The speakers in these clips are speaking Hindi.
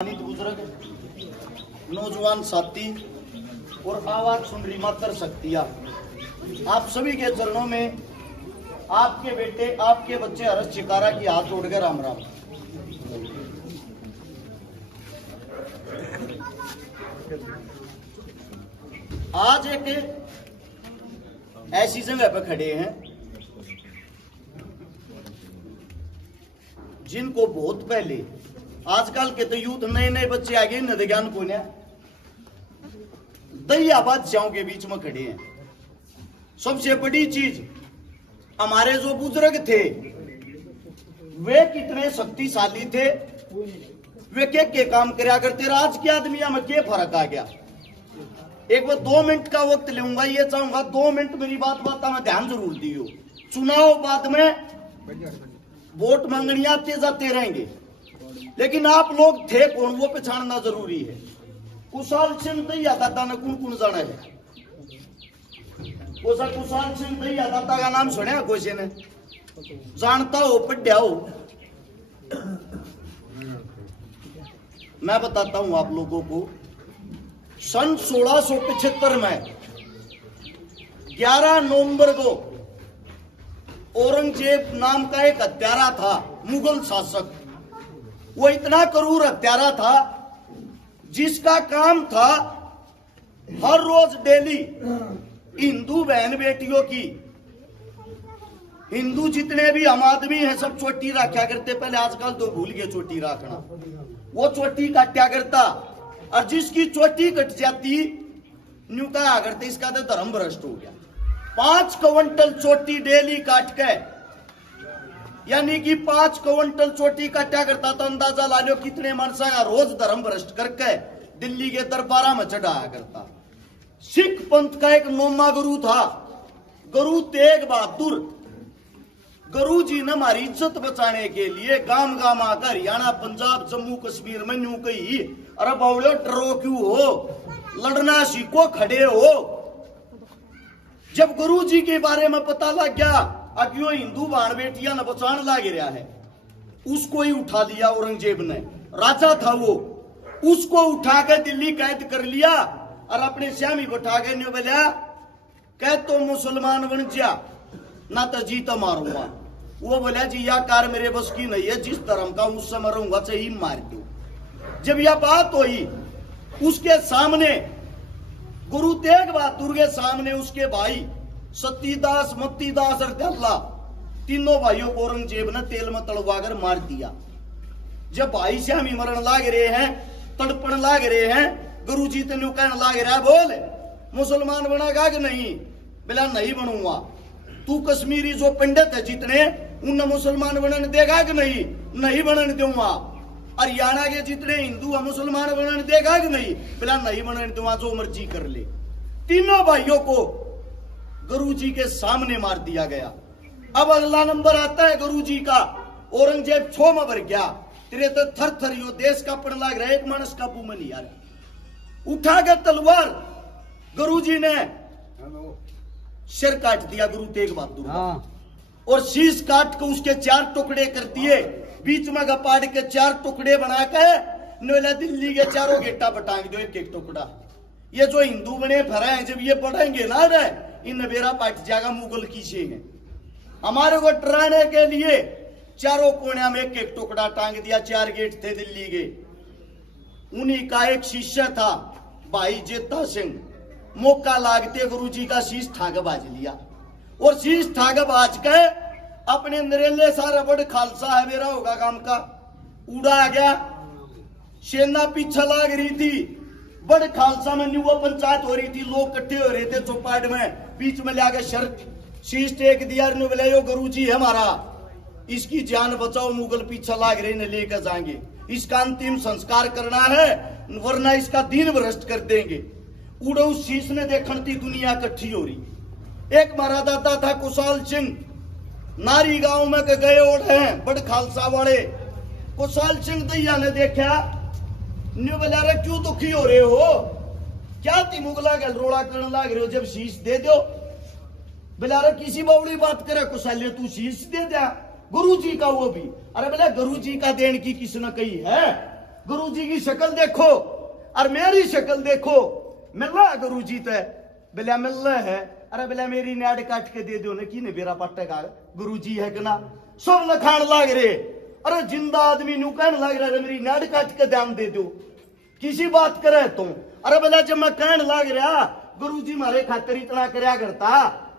बुजुर्ग, नौजवान साथी और आवाज सुन रही मातर शक्तियां, आप सभी के चरणों में आपके बेटे आपके बच्चे हर्ष चिकारा की हाथ जोड़कर राम राम। आज एक ऐसी जगह पर खड़े हैं जिनको बहुत पहले, आजकल के तो यूथ नए नए बच्चे आ गए न ज्ञान को दया बादशाहों के बीच में खड़े हैं। सबसे बड़ी चीज, हमारे जो बुजुर्ग थे वे कितने शक्तिशाली थे, वे के काम करया करते। आज के आदमिया में क्या फर्क आ गया। एक बार 2 मिनट का वक्त लूंगा, ये चाहूंगा 2 मिनट मेरी बात में ध्यान जरूर दियो। चुनाव बाद में वोट मांगनी आते जाते रहेंगे, लेकिन आप लोग थे कौन वो पहचानना जरूरी है। कुशाल सिंह दैया दादा ने कौन जाना है? कुशाल सिंह दैया दादा का नाम सुना कोई ने? जानता हो, पढ़ा हो? मैं बताता हूं आप लोगों को। सन 1675 में 11 नवंबर को औरंगजेब नाम का एक हत्यारा था, मुगल शासक। वो इतना क्रूर हत्यारा था जिसका काम था हर रोज डेली हिंदू बहन बेटियों की, हिंदू जितने भी हम आदमी हैं सब चोटी रखा करते। पहले आजकल तो भूल गए चोटी रखना। वो चोटी काटा करता, और जिसकी चोटी कट जाती न्यू कहा करते इसका तो धर्म भ्रष्ट हो गया। 5 क्विंटल चोटी डेली काट के, यानी कि 5 क्विंटल चोटी काटा करता। तो अंदाजा ला लो कितने मनसा का रोज धर्म भ्रष्ट करके दिल्ली के दरबारा में चढ़ाया करता। सिख पंथ का एक नोमा गुरु था, गुरु तेग बहादुर। गुरु जी ने हमारी इज्जत बचाने के लिए गांव गांव आकर हरियाणा, पंजाब, जम्मू कश्मीर में न्यू कही, अरे बावड़ो डरो क्यों हो, लड़ना सीखो, खड़े हो। जब गुरु जी के बारे में पता लग गया अब यो हिंदू बाण बेटिया न बचान लाग रहा है, उसको ही उठा लिया औरंगजेब ने। राजा था वो, उसको उठा के दिल्ली कैद कर लिया और अपने श्यामी बैठा के न्यू बोलिया कह तो मुसलमान बन जा ना तो जीता मारूंगा। वो बोला जी या कार मेरे बस की नहीं है, जिस धर्म का उस समय रहूंगा चाहिए मार दो। जब यह बात हुई उसके सामने, गुरु तेग बहादुर के सामने उसके भाई सतीदास, मत्तीदास और दल्ला, तीनों भाइयों को औरंगजेब ने तेल में तड़वा कर मार दिया। जब भाई श्यामी मरण लाग रहे हैं, तड़पण लाग रहे हैं, गुरु जी तेन कहने लाग रहा है बोल मुसलमान बनेगा कि नहीं? बोला नहीं बनूंगा। तू कश्मीरी जो पंडित है जितने उन्हें मुसलमान बनने देगा कि नहीं? नहीं बनने दूंगा। हरियाणा के जितने हिंदू है मुसलमान बनने देगा कि नहीं? बोला नहीं बनने दूंगा, जो मर्जी कर ले। तीनों भाइयों को गुरु जी के सामने मार दिया गया। अब अगला नंबर आता है गुरु जी का। औरंगजेब छो में भर गया, तेरे तो थर थर यो देश का पड़ लाग रहा है, एक मानस काबू में नहीं आ रहा। उठा के तलवार गुरु जी ने सिर काट दिया गुरु तेग बहादुर का, और शीश काट के उसके 4 टुकड़े कर दिए, बीच में गपाड़ के 4 टुकड़े बना के नोला दिल्ली के चारों गेटा पर टांग दो, एक टुकड़ा। ये जो हिंदू बने फरा है, जब ये बढ़ेंगे ना रे इन बेरा पाट जाएगा मुगल किसे है। हमारे को डराने के लिए चारों कोने में एक टुकड़ा टांग दिया। 4 गेट थे दिल्ली के। उन्हीं का एक शिष्य था भाई जेता सिंह। मौका लागते गुरु जी का शीश ठाक बाज लिया, और शीश ठाक बाज के अपने नरेले सारा बड़ खालसा है मेरा होगा काम का उड़ा आ गया। सेना पीछे लाग रही थी, बड़ खालसा में न्यू पंचायत हो रही थी, लोग इकट्ठे हो रहे थे चौपाट में। बीच में लाके शीश टेक दिया, बोले यो गुरु जी हमारा, इसकी जान बचाओ, मुगल पीछे लाग रहे ने लेकर जाएंगे, इसका अंतिम संस्कार करना है वरना इसका दीन भ्रष्ट कर देंगे। उड़ो उस शीश ने देखन थी दुनिया इकट्ठी हो रही। एक मारा दादा था कुशाल सिंह, नारी गांव में गए ओढ़े हैं बड़ खालसा वाले। कुशाल सिंह दैया ने देखा, न्यू बोला रे क्यों दुखी हो रहे हो, क्या ती मुगला के रोड़ा करने लाग रहे हो, जब शीश दे दो। बोला रे किसी बावड़ी बात करे कुशाल, तू शीश दे दिया गुरु जी का वो भी। अरे बोला गुरु जी का देन की किसने कही है? गुरुजी की शक्ल देखो और मेरी शक्ल देखो, मिला गुरुजी तो बिला मिल है। अरे बिला मेरी नाड़ काट के दे दो ना कि बेरा पट्टेगा गुरुजी है कि ना, सब लखान लाग रहे। अरे जिंदा आदमी नु कहने लग रहा है मेरी नाड़ काट के ध्यान दे दो, किसी बात करे तुम। अरे बिला जब मैं कहने लग रहा गुरुजी मारे खातिर इतना करया करता,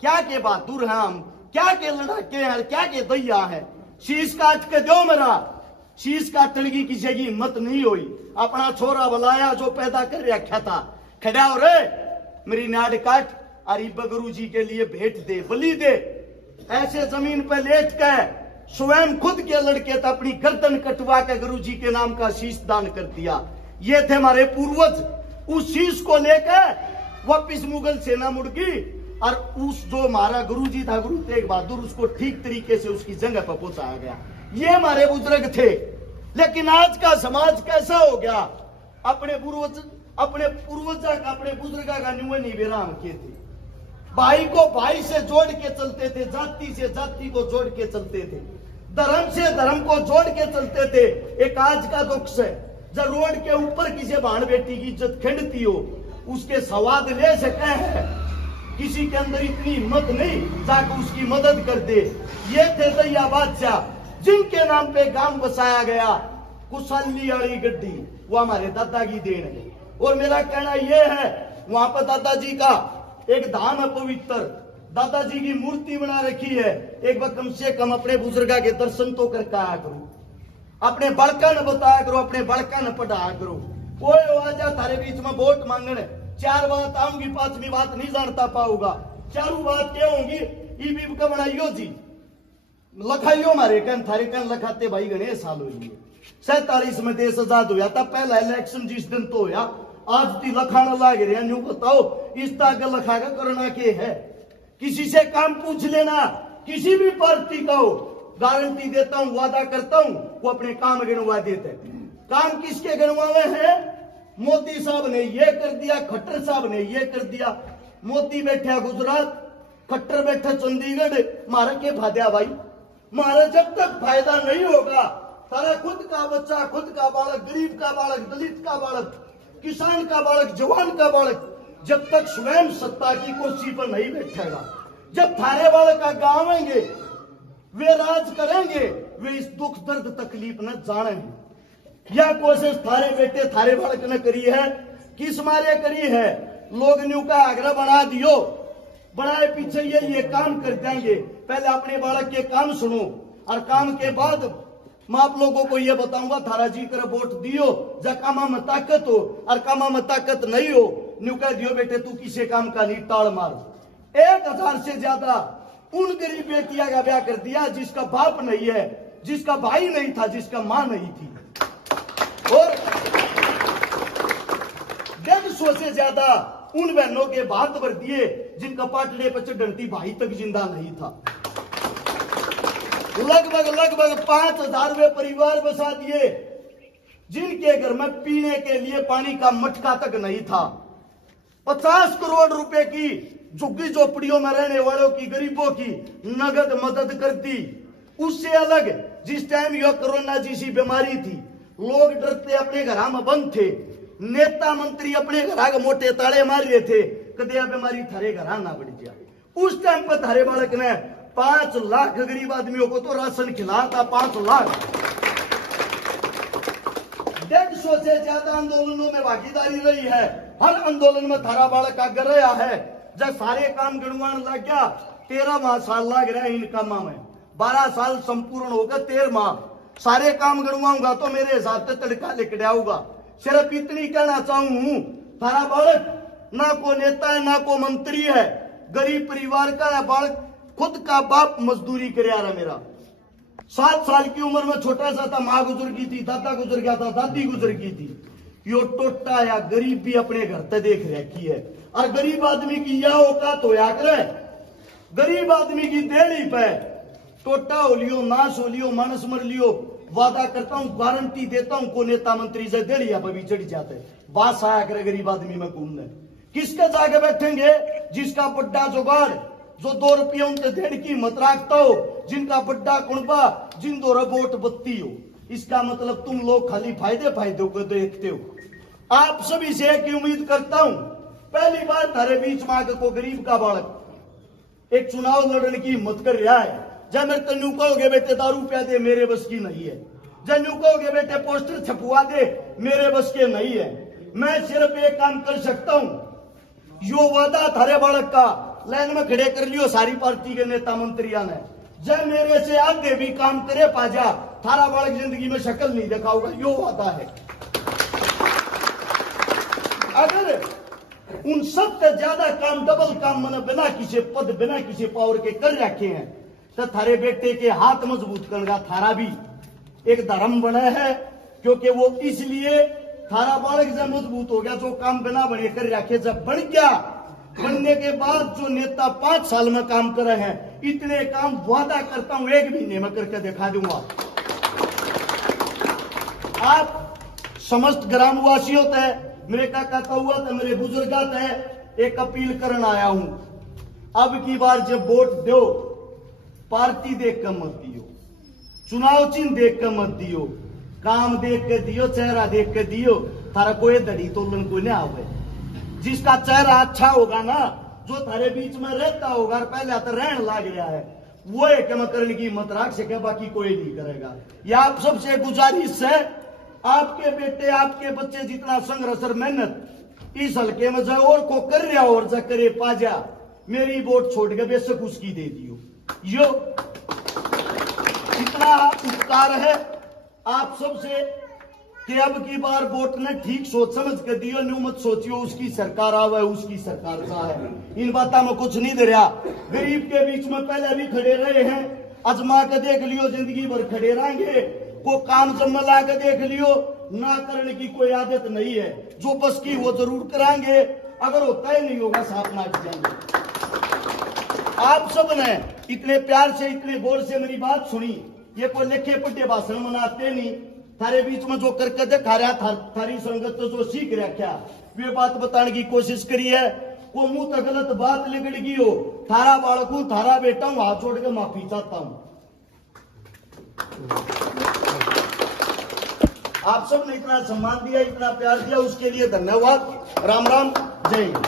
क्या के बहादुर है हम, क्या के लड़ाके हैं, क्या के दैया है। शीश काट के दो मेरा, शीश काटने की किसी की हिम्मत नहीं हुई। अपना छोरा बुलाया जो पैदा कर रखा था, खड़ा हो रे मेरी नाड़ काट और गुरु जी के लिए भेंट दे, बलि दे। ऐसे जमीन पे लेट के स्वयं खुद के लड़के तो अपनी गर्दन कटवा के गुरु जी के नाम का शीश दान कर दिया। ये थे हमारे पूर्वज। उस शीश को लेकर वापिस मुगल सेना मुड़ गई और उस जो हमारा गुरु जी था गुरु तेग बहादुर, उसको ठीक तरीके से उसकी जगह पर पहुंचाया गया। ये हमारे बुजुर्ग थे। लेकिन आज का समाज कैसा हो गया, अपने पूर्वज अपने बुजुर्गा का न्यू नहीं बेराम किए थे। भाई को भाई से जोड़ के चलते थे, जाति से जाति को जोड़ के चलते थे, धर्म से धर्म को जोड़ के चलते थे। एक आज का दुख से जब रोड के ऊपर किसी भाण बेटी की इज्जत खिंडती हो, उसके स्वाद ले सके हैं, किसी के अंदर इतनी हिम्मत नहीं जाकर उसकी मदद कर दे। ये थे दैया बादशाह जिनके नाम पे गांव बसाया गया। कुशली वाली गड्डी वो हमारे दादा की देन है। और मेरा कहना यह है, वहां पर दादाजी का एक धाम है पवित्र, दादाजी की मूर्ति बना रखी है। एक बार कम से कम अपने बुजुर्गा के दर्शन तो करके आया करो, अपने बड़का न बताया करो, अपने बड़का न पढ़ाया करो। कोई आजा थारे बीच में वोट मांगने, चार बात आऊंगी, पांचवी बात नहीं जानता पाऊंगा। चारों बात क्या होंगी, ईबी का बनाइयो जी लखाइयो हमारे कन थारे कन लखाते भाई गणेश साल हुई। 47 में देश आजाद हुआ था, पहला इलेक्शन जिस दिन तो हुआ, आज ती लखाना लाग रहे हैं। न्यू बताओ इस तरह लखा का करना के है। किसी से काम पूछ लेना, किसी भी पार्टी का हो, गारंटी देता हूं, वादा करता हूं, वो अपने काम गिनवा देते। काम किसके गिनवावे हैं? मोदी साहब ने ये कर दिया, खट्टर साहब ने ये कर दिया। मोदी बैठा गुजरात, खट्टर बैठा चंडीगढ़, मारा के फायदा भाई, मारा जब तक फायदा नहीं होगा, तारा खुद का बच्चा, खुद का बालक, गरीब का बालक, दलित का बालक, किसान का बालक, जवान का बालक, जब तक स्वयं सत्ता की कुर्सी पर नहीं बैठेगा, जब थारे बालक का गांव आएंगे, वे राज करेंगे, वे इस दुख दर्द तकलीफ न जानेंगे। यह कोशिश थारे बेटे थारे बालक ने करी है, किस मारे करी है? लोग न्यू का आग्रह बना दियो, बनाए पीछे ये काम कर देंगे। पहले अपने बालक के काम सुनो और काम के बाद मैं आप लोगों को ये बताऊंगा, थारा जी कर वोट दियो जा कामा में ताकत हो, और कामा में ताकत नहीं हो न्यू कह दियो बेटे तू किसी काम का नहीं, टाल मार। 1000 से ज्यादा उन गरीब बेटिया का ब्याह कर दिया जिसका बाप नहीं है, जिसका भाई नहीं था, जिसका मां नहीं थी। और 150 से ज्यादा उन बहनों के बात भर दिए जिनका पाटले पर चढ़ती भाई तक जिंदा नहीं था। लगभग 5000 वे परिवार बसा दिए जिनके घर में पीने के लिए पानी का मटका तक नहीं था। 50 करोड़ रुपए की झुग्गी झोपड़ियों में रहने वालों की, गरीबों की नगद मदद कर दी। उससे अलग जिस टाइम यह कोरोना जैसी बीमारी थी, लोग डरते अपने घर में बंद थे, नेता मंत्री अपने घर मोटे ताले मार रहे थे, कदे बीमारी थारे घर ना बढ़ गया। उस टाइम पर थारे बालक ने 5 लाख गरीब आदमियों को तो राशन खिलाया था। 5 लाख 150 से ज्यादा आंदोलनों में भागीदारी रही है। हर आंदोलन में थारा बालक आगे रहा है। जब सारे काम गिनवान लग गया, 13 साल लग रहा है इन कामा में, 12 साल संपूर्ण होगा, 13 सारे काम गिनवाऊंगा तो मेरे हिसाब से तड़का लिख आऊंगा। सिर्फ इतनी कहना चाहूं, थारा बालक ना को नेता है, ना को मंत्री है, गरीब परिवार का है बालक, खुद का बाप मजदूरी कर रहा है। मेरा 7 साल की उम्र में छोटा सा था, माँ गुजर गई थी, दादा गुजर गया था, दादी गुजर गई थी। यो टोटा या गरीब भी अपने घर तक देख रखी है। और गरीब आदमी की यह औकात होया करे, गरीब आदमी की देड़ी पे टोटा हो लियो, नाश हो लियो, मानस मर लियो, वादा करता हूं, गारंटी देता हूं, को नेता मंत्री से देड़िया पर भी चढ़ जाते। बास आया करे गरीब आदमी में घूमने, किसके जाके बैठेंगे? जिसका बड्डा जुगाड़, जो 2 रुपये उनके देड़ की मत रखता हो, जिनका बड्डा कुणबा, जिन दो वोट बत्ती हो, इसका मतलब तुम लोग खाली फायदे फायदों को देखते हो। आप सभी से एक उम्मीद करता हूं, पहली बार थारे बीच में आके को गरीब का बालक एक चुनाव लड़ने की हिम्मत कर रहा है। जब मेरे तन्नू कहोगे बेटे दारू पिया दे, मेरे बस की नहीं है। जब न्यू कहोगे बेटे पोस्टर छपवा दे, मेरे बस के नहीं है। मैं सिर्फ एक काम कर सकता हूं, यो वादा थारे बालक का लाइन में खड़े कर लियो सारी पार्टी के नेता मंत्रियों ने। जब मेरे से आगे भी काम करे पाजा, थारा बालक जिंदगी में शक्ल नहीं दिखाऊगा, यो वादा है। अगर उन सबसे ज्यादा काम डबल काम मैंने बिना किसी पद बिना किसी पावर के कर रखे हैं, तो थारे बेटे के हाथ मजबूत करना थारा भी एक धर्म बना है। क्योंकि वो इसलिए थारा बालक जब मजबूत हो गया, जो काम बिना बने कर रखे जब बन गया, बनने के बाद जो नेता 5 साल में काम कर रहे हैं, इतने काम वादा करता हूं 1 महीने में करके दिखा दूंगा। आप समस्त ग्रामवासियों तय, मेरे काका कौआ तय, मेरे बुजुर्गा तय एक अपील करने आया हूं। अब की बार जब वोट दो, पार्टी देख कर मत दियो, चुनाव चिन्ह देख कर मत दियो, काम देख के दियो, चेहरा देख के दियो। थारा कोई दड़ी तोलन कोई नहीं आवे। जिसका चेहरा अच्छा होगा ना, जो थारे बीच में रहता होगा, पहले तो रहन लाग रहा है, वो एक करने की हिम्मत रख सके, बाकी कोई नहीं करेगा। ये आप सबसे गुजारिश है, आपके बेटे आपके बच्चे जितना संघर्ष और मेहनत इस हल्के में जो और को कर रहा और जा करे पाजा, मेरी वोट छोड़ के बेशक उसकी दे दियो। यो इतना उपकार है आप सबसे कि अब की बार वोट ने ठीक सोच समझ के दियो, न्यू मत सोचियो उसकी सरकार आवे उसकी सरकार का है। इन बातों में कुछ नहीं दे रहा। गरीब के बीच में पहले भी खड़े रहे हैं, आजमा के देख लियो, जिंदगी भर खड़े रहेंगे। को काम जम ला के देख लियो, ना करने की कोई आदत नहीं है। जो बस की वो जरूर कराएंगे, अगर होता ही नहीं होगा साथ नाच जाएंगे। आप सब ने इतने प्यार से इतने गौर से मेरी बात सुनी, ये कोई लिखे पट्टे भाषण मनाते नहीं, थारे बीच में जो करके दिखा रहा थारी संगत तो जो सीख रखा वे बात बताने की कोशिश करी है। को मुंह तक गलत बात लिगड़ गई हो, थारा बालक हूं, थारा बेटा हूं, हाथ जोड़ के माफी चाहता हूं। आप सब ने इतना सम्मान दिया, इतना प्यार दिया, उसके लिए धन्यवाद। राम राम, जय हिंद।